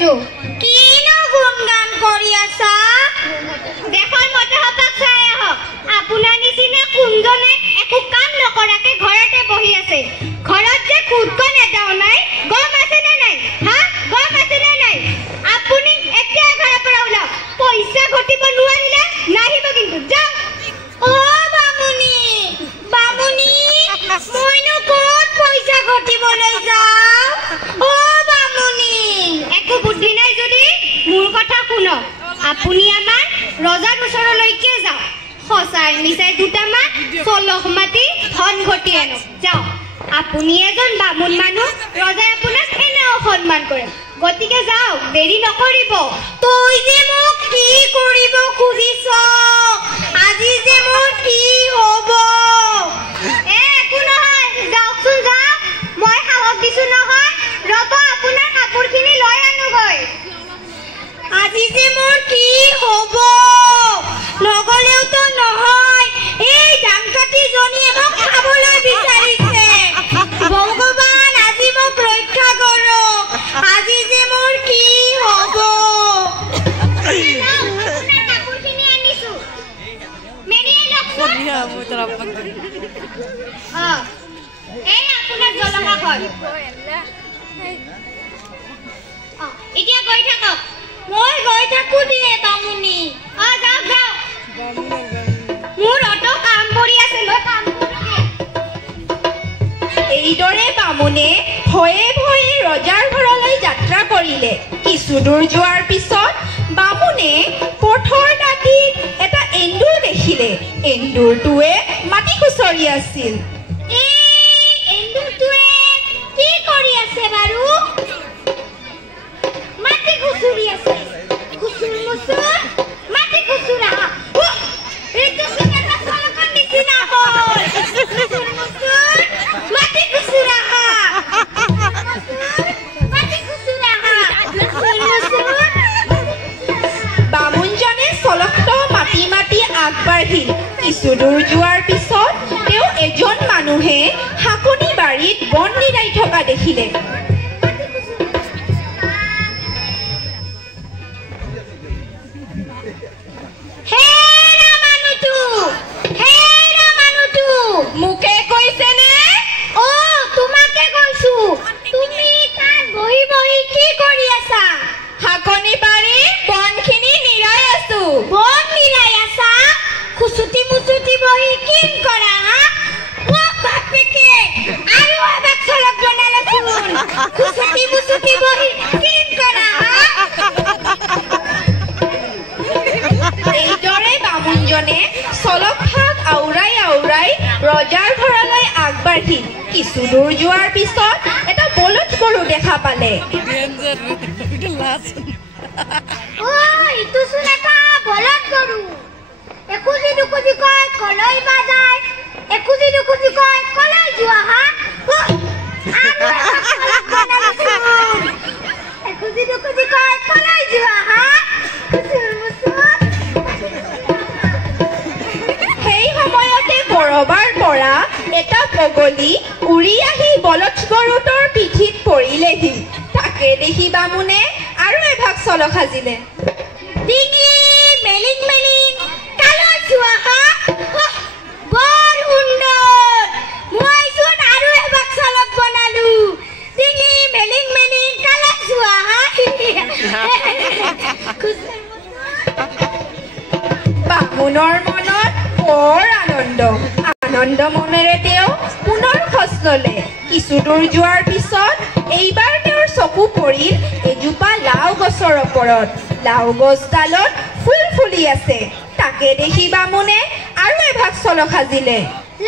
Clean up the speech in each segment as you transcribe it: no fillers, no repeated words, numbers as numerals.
আছো কিনো গুণগান কৰি আছা দেখোন মতে হপাক চাই আহক আপোনাৰ নিচিনা কোনজনে একো কাম নকৰাকে ঘৰতে বহি আছে ঘৰত যে কুটকন এটাও নাই গম আছে নে নাই হা গম আছে নে নাই আপুনি এতিয়া ঘৰৰ পৰা ওলাওক পইচা ঘটিব নোৱাৰিলে নাহিব কিন্তু যাওক ও বামুনি বামুনি মইনো ক'ত পইচা ঘটিবলৈ যাওঁ ও বামুনি একো বুদ্ধি নাই যদি মোৰ কথা শুনক আপুনি আমাৰ ৰজাৰ ওচৰলৈকে যাওক সঁচাই মিছাই দুটামান চলখ মাতি ধন ঘটি আনক যাওক আপুনি এজন বামুণ মানুহ ৰজাই আপোনাক এনেও সন্মান কৰে গতিকে যাওক দেৰি নকৰিব তই যে মোক কি কৰিব খুজিছ আজি যে মোৰ কি হ'ব একো নহয় যাওকচোন যাওক মই সাহস দিছো নহয় ৰ'ব আপোনাৰ কাপোৰখিনি লৈ আনোগৈ আজি যে মোৰ কি হ'ব নগলেওতো নহয় এই ডাংকাটি জনীয়ে মোক খাবলৈ বিচাৰিছে ভগৱান আজি মোক ৰক্ষা কৰক আজি যে মোৰ কি হ'ব আপোনাৰ কাপোৰখিনি আনিছো মেৰিয়ে লওকচোন এই আপোনাৰ জলকাখন এতিয়া গৈ থাকক মই গৈ থাকো দিয়ে বামুনি যাওক যাওক মোৰ অটো কাম কৰি আছে মই কাম কৰোঁ এইদৰে বামুণে ভয়ে ভয়ে ৰজাৰ ঘৰলৈ যাত্ৰা কৰিলে কিছু দূৰ যোৱাৰ পিছত বামুণে পথৰ দাঁতিত এটা এন্দুৰ দেখিলে এন্দুৰটোৱে মাটি খুচৰি আছিল এই এন্দুৰটোৱে কি কৰি আছে বাৰু মাটি খুচুৰি আছে খুচুৰ মুচুৰ মাটি খুচুৰা এইটো এটা চলকন নিচিনা হ'ল খুচুৰ মুচুৰ মাটি খুচুৰা মাটি খুচুৰা বামুণজনে চলক্ত মাতি মাতি আগবাঢ়িল কিছু দূৰ যোৱাৰ পিছত তেওঁ এজন মানুহে শাকনি বাৰীত বন নিৰাই থকা দেখিলে মোকে কৈছেনে তোমাকে কৈছো তুমি তাত বহি বহি কি কৰি আছা শাকনি বাৰীৰ বনখিনি নিৰাই আছো বন নিৰাই আছা খুচুটি মুচুটি বহি কি কৰা বাপেকে আৰু এবাৰ চলক বনালচোন খুচুটি মুচুটি বহি কি কৰা এইদৰে বামুণজনে চলক শাক আওৰাই আওৰাই ৰজাৰ ঘৰলৈ আগবাঢ়িল কিছু দূৰ যোৱাৰ পিছত এটা বলদ গৰু দেখা পালে ইটোচোন এটা বলদ গৰু এখুজি দুখুজি কয় কলৈ বা যায় এখুজি দুখুজি কয় কলৈ যোৱা এখুজি দুখুজি কয় কলৈ যোৱা সেই সময়তে কৰবাৰ পৰা এটা পগলি উৰি আহি বলদ গৰুটোৰ পিঠিত পৰিলেহি তাকে দেখি বামুণে আৰু এভাগ চলক সাজিলে ডিঙি মেলিং মেলিং কালৈ যোৱা বৰ সুন্দৰ মইচোন আৰু এভাগ চলক বনালো ডিঙি মেলিং মেলিং কালৈ যোৱা বামুণৰ মনত বৰ আনন্দ মনেৰে তেওঁ পুনৰ খোজ ললে কিছু দূৰ যোৱাৰ পিছত এইবাৰ তেওঁৰ চকু পৰিল এজোপা লাও গছৰ ওপৰত লাও গছডালত ফুল ফুলি আছে তাকে দেখি বামুণে আৰু এভাগ চলক সাজিলে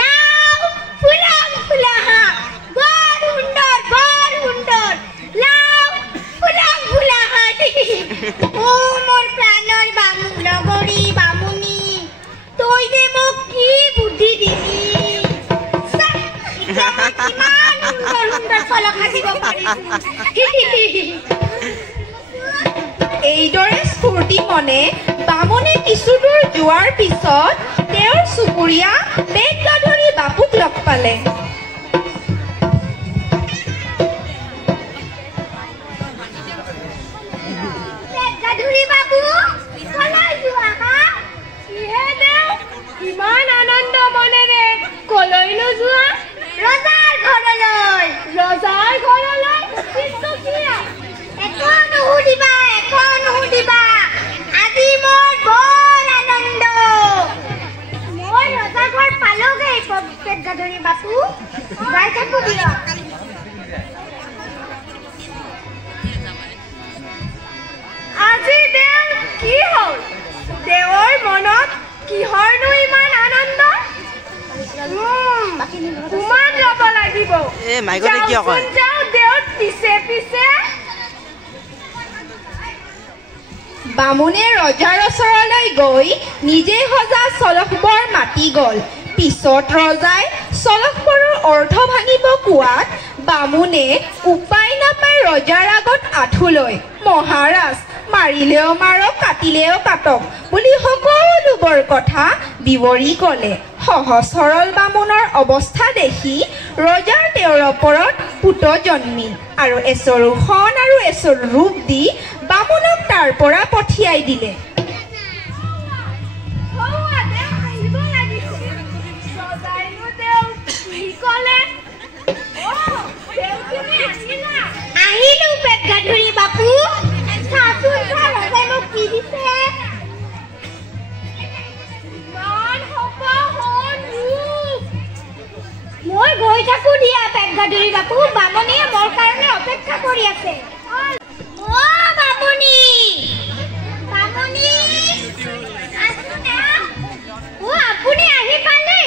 লাও ফুলাম ফুলাহা বৰ সুন্দৰ লাও ফুলাম ফুলাহা ও মোৰ প্ৰাণৰ লগৰী বামুণী তই যে মোক কি বুদ্ধি দিলি ইমান সুন্দৰ চলক সাজিব পাৰিছো এইদৰে স্ফূৰ্তি মনে বামুণে কিছু দূৰ যোৱাৰ পিছত তেওঁৰ চুবুৰীয়া বেগদাধৰী বাপুক লগ পালে এ মাইকতে কিয় কয় যাও দেউত পিছে পিছে বামুণে ৰজাৰ ওচৰলৈ গৈ নিজে সজা চলখবৰ মাতি গ'ল। পিছত ৰজাই চলখবৰৰ অৰ্থ ভাঙিব কোৱাত বামুণে উপায় নাপাই ৰজাৰ আগত আঁঠু লয় মহাৰাজ মাৰিলেও মাৰক কাটিলেও কাটক বুলি সকলোবোৰ কথা বিৱৰি ক'লে। সহজ সৰল বামুণৰ অৱস্থা দেখি ৰজাৰ তেওঁৰ ওপৰত পুত জন্মিল আৰু এচৰু খন আৰু এচৰু ৰূপ দি বামুণক তাৰ পৰা পঠিয়াই দিলে। আহিলো পেট গাধৰি বাপু চাচোন চা ৰজাই মোক কি দিছে মই গৈ থাকো দিয়া পেট গাধৰি বাপু বামুণীয়ে মোৰ কাৰণে অপেক্ষা কৰি আছে। অ বামুণী বামুণী আছোনা অ আপুনি আহি পালে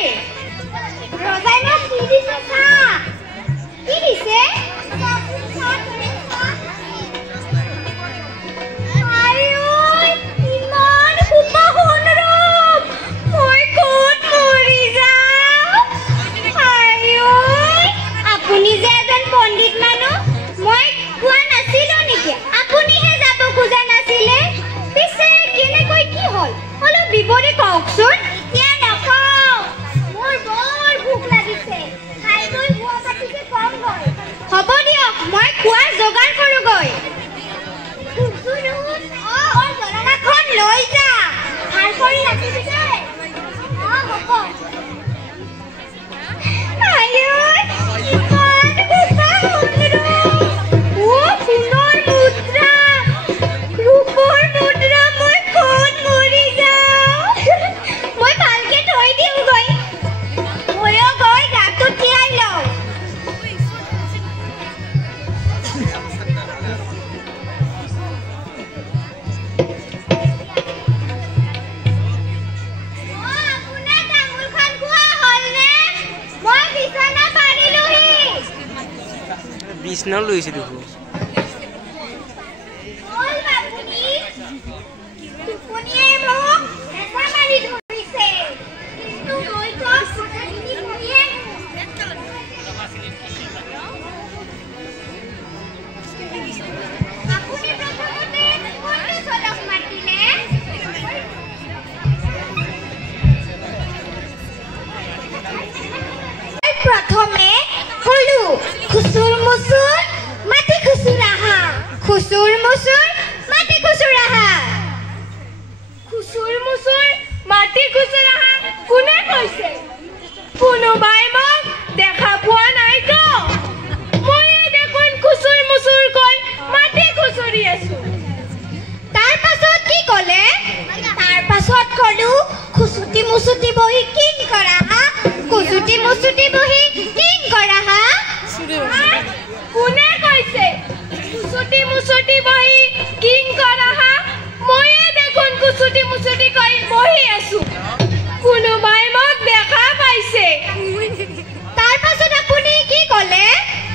ৰজাই মোক কি দিছে চা কি দিছে বিছনাও লৈছে দেখো প্ৰথমে হলু খুচুৰ মুচুৰ মাটি খুচুৰাহা খুচুৰ মুচুৰ মাটি খুচুৰাহা খুচুৰ মুচুৰ মাটি খুচুৰাহা কোনে কৈছে কোনোবাই মোক দেখা পোৱা নাই তো মই দেখোন খুচুৰ মুচুৰ কৈ মাটি খুচুৰি আছো। তাৰ পাছত কি ক'লে তাৰ পাছত কলো খুচুটি মুচুটি বহি কিং কৰাহা খুচুটি মুচুটি বহি কিং কৰাহা কোনে কৈছে খুচুটি মুচুটি বহি কিং কৰাহা মই দেখোন খুচুটি মুচুটি কৈ বহি আছো কোনোবাই মোক দেখা পাইছে। তাৰ পাছত আপুনি কি ক'লে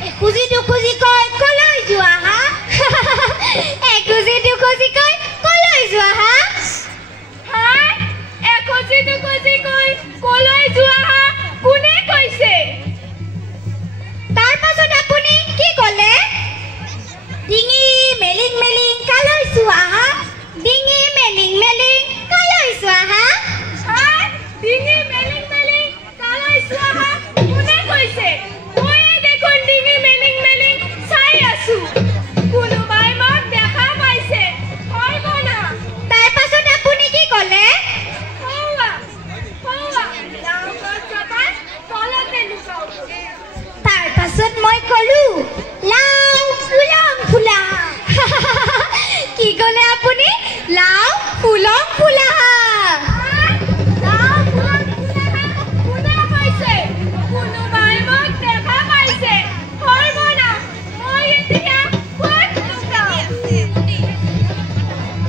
এখুজি দুখুজি কৈ কলৈ যোৱা হা এখুজি দুখুজি কৈ কলৈ যোৱা হা এখুজি দুখুজি কৈ কলৈ যোৱা হা কোনে কৈছে। তাৰ পাছত আপুনি কি ক'লে ডিঙি মেলিং মেলিং কালৈ যোৱা হা ডিঙি মেলিং মেলিং কালৈ যোৱা হা ডিঙি মেলিং মেলিং কালৈ যোৱা হা কোনে কৈছে মই দেখোন ডিঙি মেলিং মেলিং চাই আছো কোনোবাই মোক দেখা পাইছে কৰিব না। তাৰ পাছত আপুনি কি ক'লে তাৰ পাছত মই ক'লো লাও ফুলং ফুলা কি ক'লে আপুনি লাও ফুলং ফুলা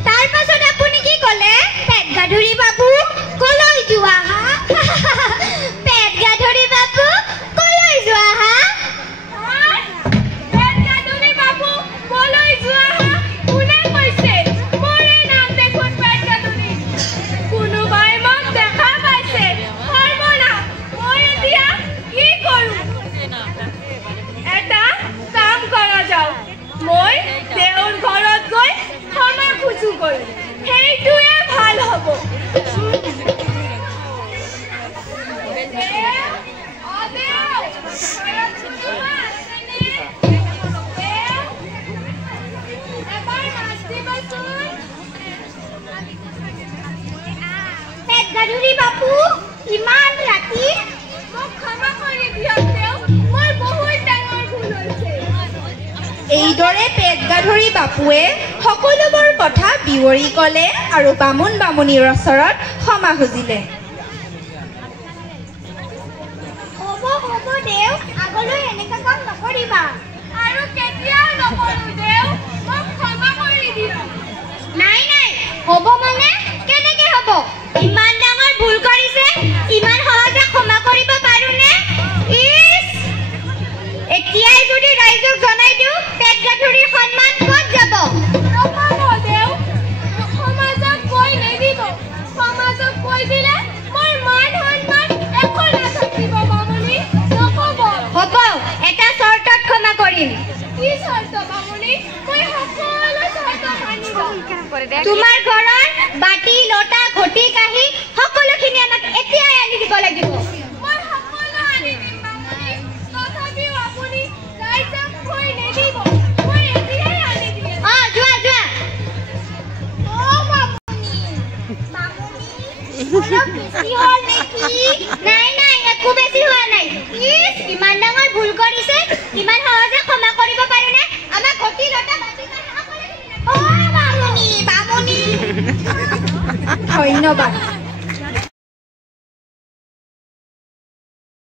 তাৰ পাছত আপুনি কি ক'লে পেট গাধৰি বাবু কলৈ যোৱা হা পেট গাধৰি বাবু কলৈ যোৱা হা নকৰিম সেইটোৱে ভাল হ'ব গাধুৰী বাপু ইমান ৰাতি মোক ক্ষমা কৰি দিয়ক দেও মোৰ বহুত ডাঙৰ ভুল হৈছে এইদৰে পেটগাধৰি বাপুৱে সকলোবোৰ কথা বিৱৰি ক'লে আৰু বামুণ বামুণীৰ ওচৰত ক্ষমা খুজিলে হ'ব হ'ব দেও আগলৈ এনেকুৱা কাম নকৰিবা আৰু কেতিয়াও নকৰো দেও মোক ক্ষমা কৰি দিয়ক নাই নাই হ'ব মানে কেনেকে হ'ব ইমান ডাঙৰ ভুল কৰিছে ইমান সহজে ক্ষমা কৰিব পাৰোনে ইস এতিয়াই যদি ৰাইজক জনাই দিওঁ পেটগাধুৰীৰ সন্মান ক'ত যাব নক'ব দেও সমাজক কৈ নিদিব সমাজক কৈ দিলে মোৰ মান সন্মান একো নাথাকিব বামুণী নক'ব হ'ব এটা চৰ্তত ক্ষমা কৰিম কি চৰ্ত বামুণী মই সকলো চৰ্ত মানিব তোমাৰ ঘৰৰ বাটি লটা ঘটি কাঁহী সকলোখিনি আমাক এতিয়াই আনি দিব লাগিব মই সকলো আনি দিম বামুণী তথাপিও আপুনি ৰাইজক কৈ নিদিব মই এতিয়াই আনি দিম যোৱা যোৱা অলপ বেছি হ'ল নেকি নাই নাই একো বেছি হোৱা নাই ইস ইমান ডাঙৰ ভুল কৰিছে ইমান সহজে ক্ষমা কৰিব পাৰোনে আমাক ঘটি লটা বাটি কাঁহী সকলোখিনি বামুণী বামুণী ধন্যবাদ